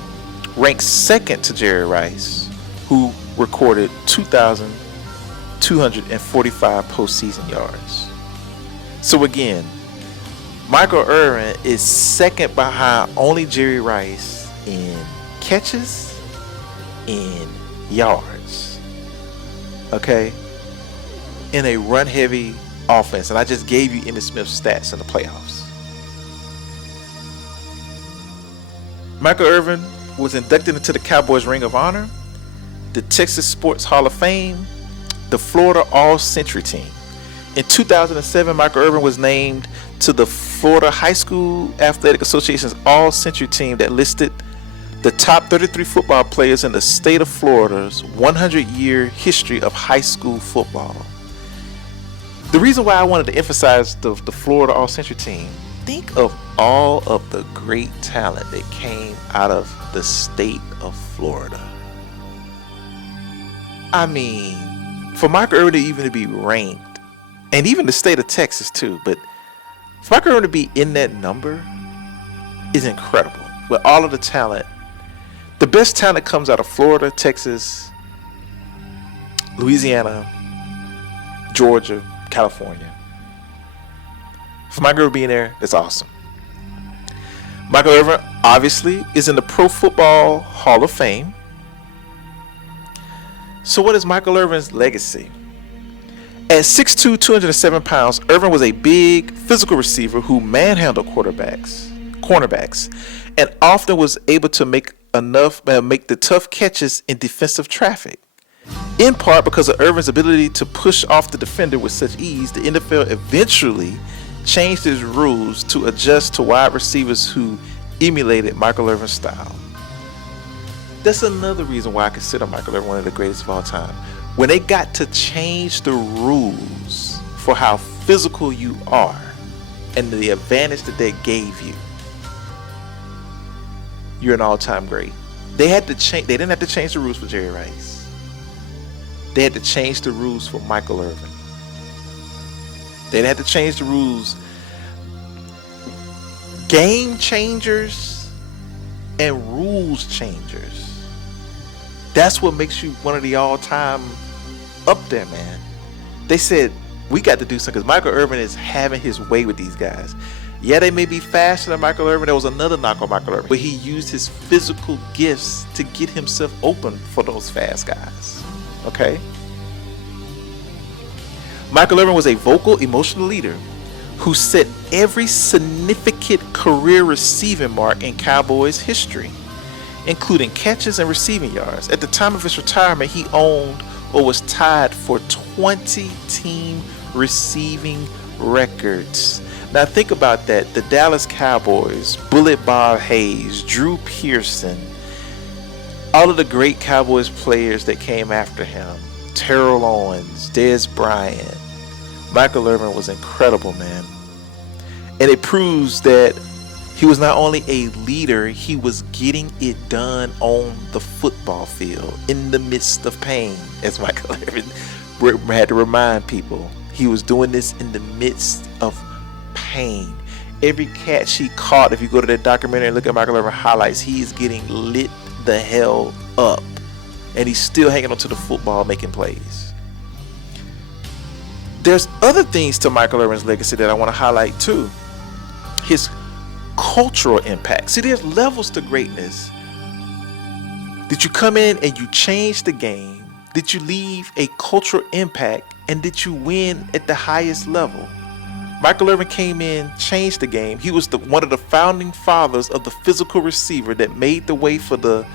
ranks second to Jerry Rice, who recorded 2,245 postseason yards. So again, Michael Irvin is second behind only Jerry Rice in catches, in yards, okay, in a run-heavy offense. And I just gave you Emmitt Smith's stats in the playoffs. Michael Irvin was inducted into the Cowboys Ring of Honor, the Texas Sports Hall of Fame, the Florida All-Century Team. In 2007, Michael Irvin was named to the Florida High School Athletic Association's All-Century Team that listed the top 33 football players in the state of Florida's 100-year history of high school football. The reason why I wanted to emphasize the Florida All-Century Team, think of all of the great talent that came out of the state of Florida. I mean, for Michael Irvin even to be ranked, and even the state of Texas too, but for Michael Irvin to be in that number is incredible. With all of the talent, the best talent comes out of Florida, Texas, Louisiana, Georgia, California. For Michael Irvin being there, that's awesome. Michael Irvin obviously is in the Pro Football Hall of Fame. So what is Michael Irvin's legacy? At 6'2", 207 pounds, Irvin was a big physical receiver who manhandled cornerbacks, and often was able to make the tough catches in defensive traffic. In part because of Irvin's ability to push off the defender with such ease, the NFL eventually changed its rules to adjust to wide receivers who emulated Michael Irvin's style. That's another reason why I consider Michael Irvin one of the greatest of all time. When they got to change the rules for how physical you are and the advantage that they gave you, you're an all-time great. They didn't have to change the rules for Jerry Rice. They had to change the rules for Michael Irvin. They didn't have to change the rules. Game changers and rules changers. That's what makes you one of the all-time up there, man. They said, we got to do something because Michael Irvin is having his way with these guys. Yeah, they may be faster than Michael Irvin. There was another knock on Michael Irvin, but he used his physical gifts to get himself open for those fast guys. Okay? Michael Irvin was a vocal, emotional leader who set every significant career receiving mark in Cowboys history, including catches and receiving yards. At the time of his retirement, he owned or was tied for 20 team receiving records. Now think about that. The Dallas Cowboys, Bullet Bob Hayes, Drew Pearson, all of the great Cowboys players that came after him, Terrell Owens, Dez Bryant. Michael Irvin was incredible, man. And it proves that he was not only a leader, he was getting it done on the football field in the midst of pain, as Michael Irvin had to remind people. He was doing this in the midst of pain. Every catch he caught, if you go to that documentary and look at Michael Irvin highlights, he is getting lit the hell up. And he's still hanging onto the football, making plays. There's other things to Michael Irvin's legacy that I want to highlight too. His cultural impact. See, there's levels to greatness. Did you come in and you change the game? Did you leave a cultural impact? And did you win at the highest level? Michael Irvin came in, changed the game. He was one of the founding fathers of the physical receiver that made the way for the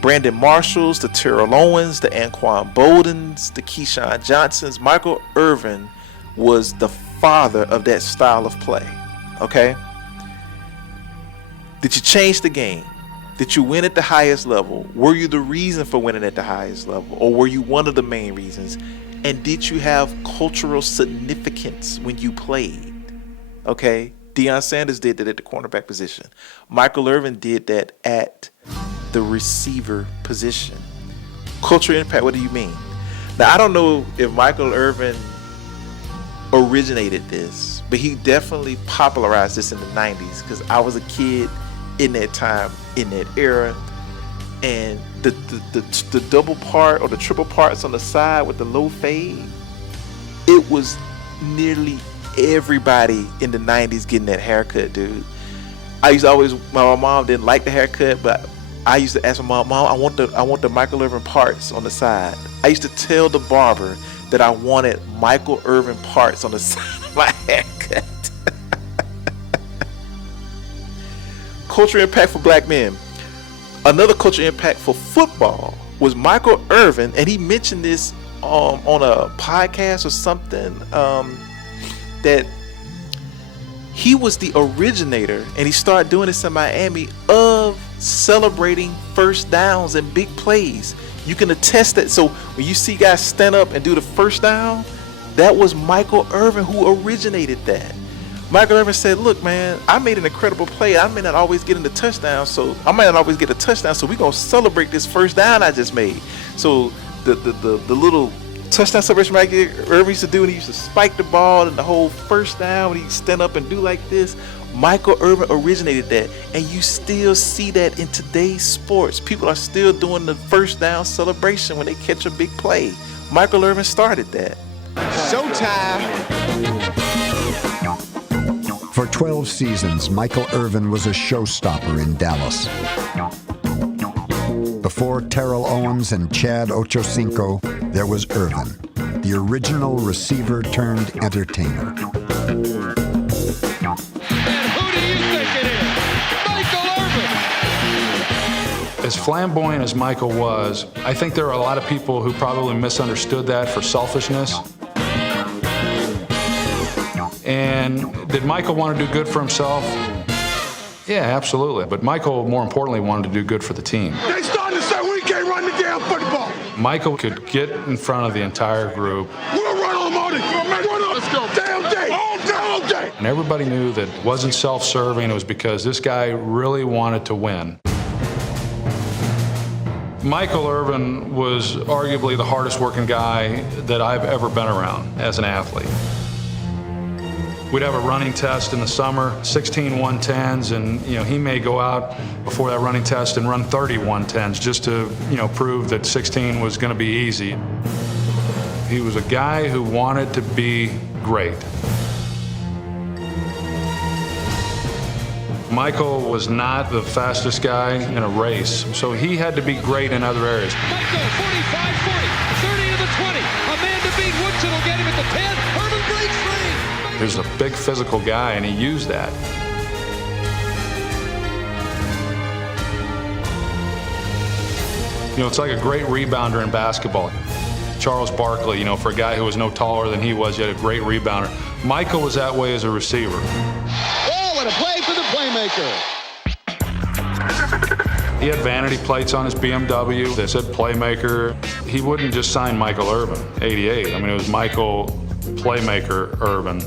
Brandon Marshalls, the Terrell Owens, the Anquan Boldens, the Keyshawn Johnsons. Michael Irvin was the father of that style of play. Okay? Did you change the game? Did you win at the highest level? Were you the reason for winning at the highest level? Or were you one of the main reasons? And did you have cultural significance when you played? Okay? Deion Sanders did that at the cornerback position. Michael Irvin did that at the receiver position. Cultural impact, what do you mean? Now, I don't know if Michael Irvin originated this, but he definitely popularized this in the 90s because I was a kid in that time, in that era, and the double part or the triple parts on the side with the low fade, it was nearly everybody in the 90s getting that haircut, dude. I used to always, my mom didn't like the haircut, but I used to ask my mom, I want the Michael Irvin parts on the side. I used to tell the barber that I wanted Michael Irvin parts on the side of my haircut. Cultural impact for black men. Another cultural impact for football was Michael Irvin, and he mentioned this on a podcast or something, that he was the originator, and he started doing this in Miami, of celebrating first downs and big plays. You can attest that. So when you see guys stand up and do the first down, that was Michael Irvin who originated that. Michael Irvin said, look, man, I made an incredible play. I may not always get in the touchdown, so I might not always get a touchdown, so we're going to celebrate this first down I just made. So the little touchdown celebration Michael Irvin used to do, and he used to spike the ball and the whole first down, when he'd stand up and do like this, Michael Irvin originated that, and you still see that in today's sports. People are still doing the first down celebration when they catch a big play. Michael Irvin started that. Showtime! For 12 seasons, Michael Irvin was a showstopper in Dallas. Before Terrell Owens and Chad Ochocinco, there was Irvin, the original receiver turned entertainer. And who do you think it is? Michael Irvin! As flamboyant as Michael was, I think there are a lot of people who probably misunderstood that for selfishness. And did Michael want to do good for himself? Yeah, absolutely. But Michael, more importantly, wanted to do good for the team. They starting to say we can't run the damn football. Michael could get in front of the entire group. We'll run on Marty. Let's go. Damn day. All day. And everybody knew that it wasn't self-serving. It was because this guy really wanted to win. Michael Irvin was arguably the hardest working guy that I've ever been around as an athlete. We'd have a running test in the summer, 16 110s, and he may go out before that running test and run 30 110s just to prove that 16 was going to be easy. He was a guy who wanted to be great. Michael was not the fastest guy in a race, so he had to be great in other areas. Michael, 45-40, 30 to the 20. A man to beat. Woodson will get him at the 10. Irvin breaks free. He was a big physical guy, and he used that. You know, it's like a great rebounder in basketball. Charles Barkley, you know, for a guy who was no taller than he was, he had a great rebounder. Michael was that way as a receiver. Oh, what a play for the Playmaker. He had vanity plates on his BMW that said Playmaker. He wouldn't just sign Michael Irvin, 88. I mean, it was Michael Playmaker Irvin,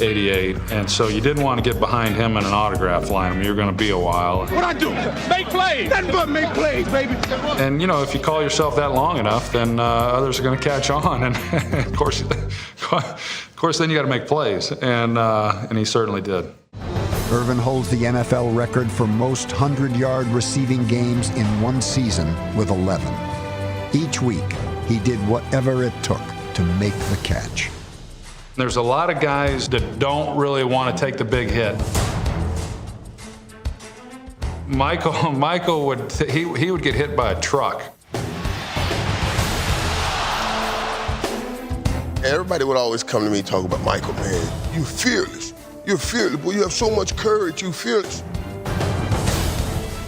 88. And so you didn't want to get behind him in an autograph line. I mean, you're going to be a while. What I do? Make plays. Nothing but make plays, baby. And, you know, if you call yourself that long enough, then others are going to catch on. And, of course, then you got to make plays. And he certainly did. Irvin holds the NFL record for most 100-yard receiving games in one season with 11. Each week, he did whatever it took to make the catch. There's a lot of guys that don't really want to take the big hit. Michael would he would get hit by a truck. Everybody would always come to me and talk about Michael, man. You fearless. You're fearless. Boy, you have so much courage. You fearless.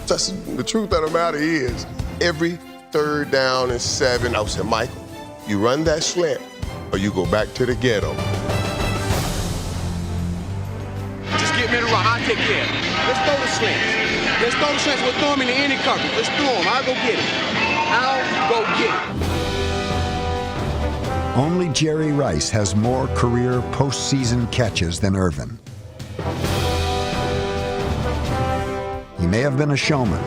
That's the truth of the matter is, every 3rd down and 7, I would say, Michael, you run that slant or you go back to the ghetto. Just get me to run. I'll take care of it. Let's throw the slants. Let's throw the slants. We'll throw them into any coverage. Let's throw them. I'll go get it. I'll go get it. Only Jerry Rice has more career postseason catches than Irvin. He may have been a showman,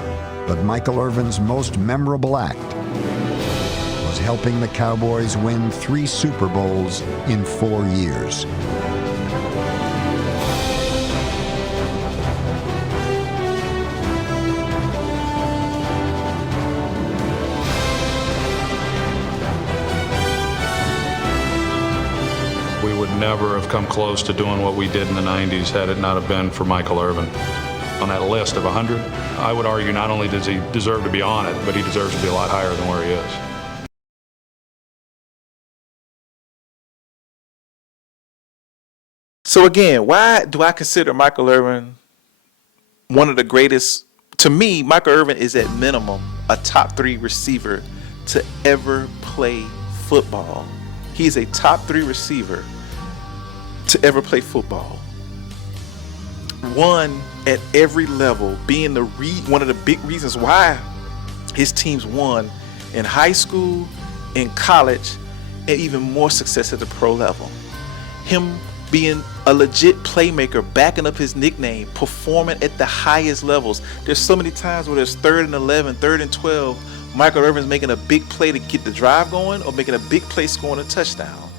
but Michael Irvin's most memorable act was helping the Cowboys win 3 Super Bowls in 4 years. We would never have come close to doing what we did in the 90s had it not have been for Michael Irvin. On that list of 100, I would argue not only does he deserve to be on it, but he deserves to be a lot higher than where he is. So again, why do I consider Michael Irvin one of the greatest? To me, Michael Irvin is at minimum a top 3 receiver to ever play football. He's a top 3 receiver to ever play football. One at every level, being one of the big reasons why his teams won in high school, in college, and even more success at the pro level. Him being a legit playmaker, backing up his nickname, performing at the highest levels. There's so many times where there's 3rd and 11, 3rd and 12, Michael Irvin's making a big play to get the drive going or making a big play scoring a touchdown.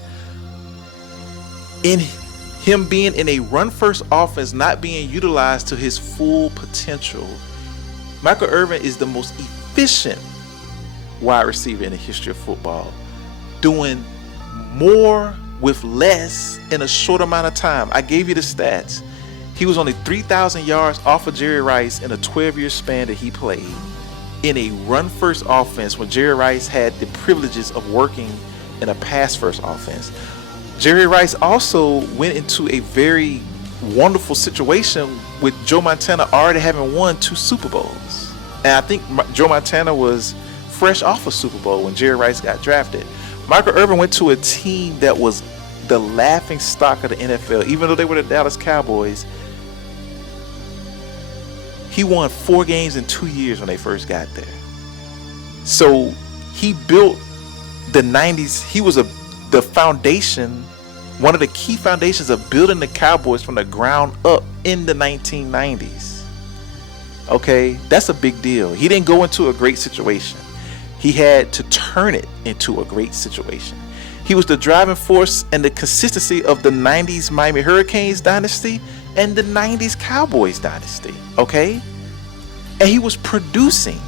In him being in a run-first offense, not being utilized to his full potential, Michael Irvin is the most efficient wide receiver in the history of football, doing more with less in a short amount of time. I gave you the stats. He was only 3,000 yards off of Jerry Rice in a 12-year span that he played in a run-first offense when Jerry Rice had the privileges of working in a pass-first offense. Jerry Rice also went into a very wonderful situation with Joe Montana already having won 2 Super Bowls. And I think Joe Montana was fresh off a Super Bowl when Jerry Rice got drafted. Michael Irvin went to a team that was the laughing stock of the NFL. Even though they were the Dallas Cowboys, he won 4 games in 2 years when they first got there. So he built the 90s. He was the foundation, one of the key foundations of building the Cowboys from the ground up in the 1990s. Okay, that's a big deal. He didn't go into a great situation. He had to turn it into a great situation. He was the driving force and the consistency of the 90s Miami Hurricanes dynasty and the 90s Cowboys dynasty, okay? And he was producing.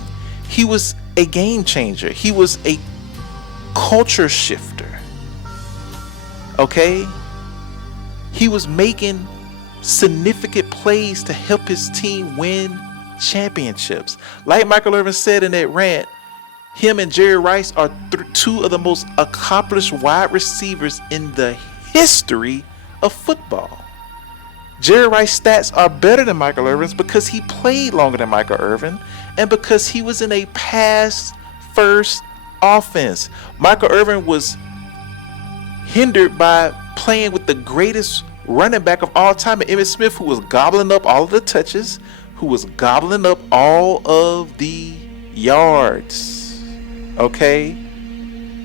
He was a game changer. He was a culture shifter, okay? He was making significant plays to help his team win championships. Like Michael Irvin said in that rant, Him and Jerry Rice are two of the most accomplished wide receivers in the history of football. Jerry Rice's stats are better than Michael Irvin's because he played longer than Michael Irvin and because he was in a pass-first offense. Michael Irvin was hindered by playing with the greatest running back of all time, Emmitt Smith, who was gobbling up all of the touches, who was gobbling up all of the yards. Okay?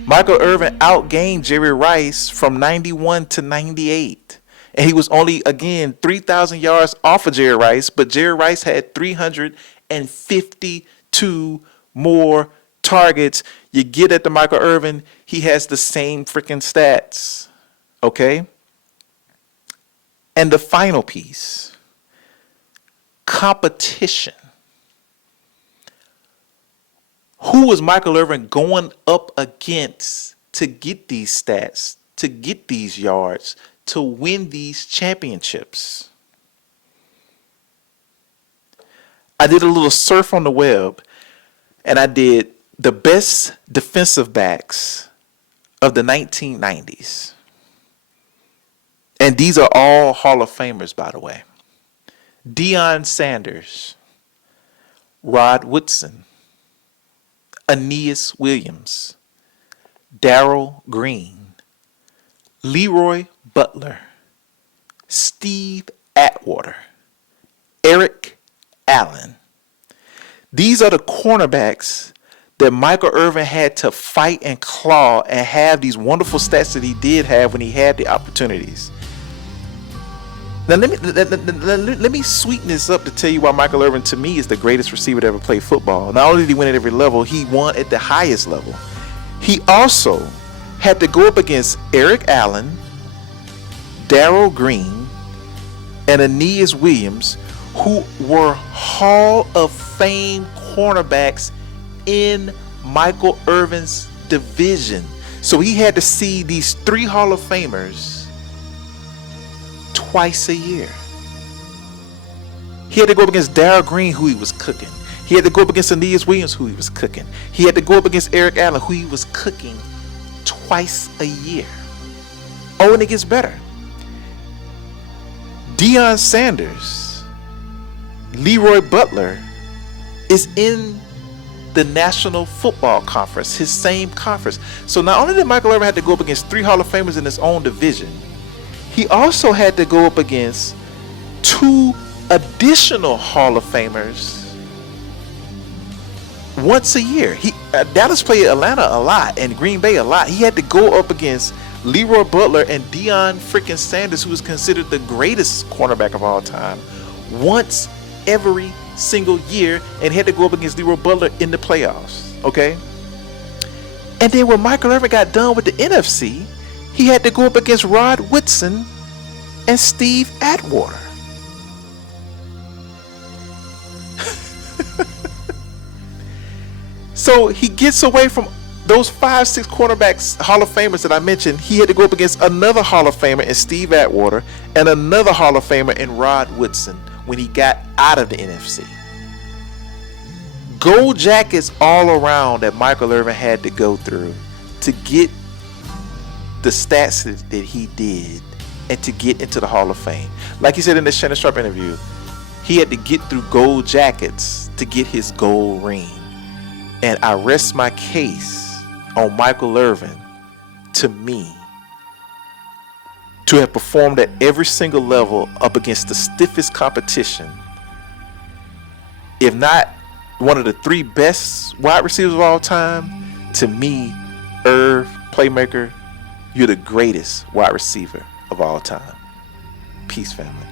Michael Irvin outgained Jerry Rice from 91 to 98. And he was only, again, 3,000 yards off of Jerry Rice, but Jerry Rice had 352 more targets. You get at the Michael Irvin, he has the same freaking stats. Okay? And the final piece, competition. Who was Michael Irvin going up against to get these stats, to get these yards, to win these championships? I did a little surf on the web, and I did the best defensive backs of the 1990s. And these are all Hall of Famers, by the way. Deion Sanders, Rod Woodson, Aeneas Williams, Darrell Green, Leroy Butler, Steve Atwater, Eric Allen. These are the cornerbacks that Michael Irvin had to fight and claw and have these wonderful stats that he did have when he had the opportunities. Now let me sweeten this up to tell you why Michael Irvin, to me, is the greatest receiver to ever play football. Not only did he win at every level, he won at the highest level. He also had to go up against Eric Allen, Darrell Green, and Aeneas Williams, who were Hall of Fame cornerbacks in Michael Irvin's division. So he had to see these three Hall of Famers twice a year. He had to go up against Darrell Green, who he was cooking. He had to go up against Aeneas Williams, who he was cooking. He had to go up against Eric Allen, who he was cooking twice a year. Oh, and it gets better. Deion Sanders, Leroy Butler is in the National Football Conference, his same conference. So not only did Michael Irvin have to go up against three Hall of Famers in his own division, he also had to go up against two additional Hall of Famers once a year. Dallas played Atlanta a lot and Green Bay a lot. He had to go up against Leroy Butler and Deion freaking Sanders, who is considered the greatest cornerback of all time, once every single year, and had to go up against Leroy Butler in the playoffs. Okay? And then when Michael Irvin got done with the NFC, he had to go up against Rod Woodson and Steve Atwater. So he gets away from those 5-6 cornerbacks, Hall of Famers that I mentioned. He had to go up against another Hall of Famer in Steve Atwater and another Hall of Famer in Rod Woodson when he got out of the NFC. Gold jackets all around that Michael Irvin had to go through to get the stats that he did and to get into the Hall of Fame. Like he said in the Shannon Sharpe interview, he had to get through gold jackets to get his gold ring. And I rest my case on Michael Irvin, to me, to have performed at every single level up against the stiffest competition, if not one of the three best wide receivers of all time. To me, Irv, Playmaker, you're the greatest wide receiver of all time. Peace, family.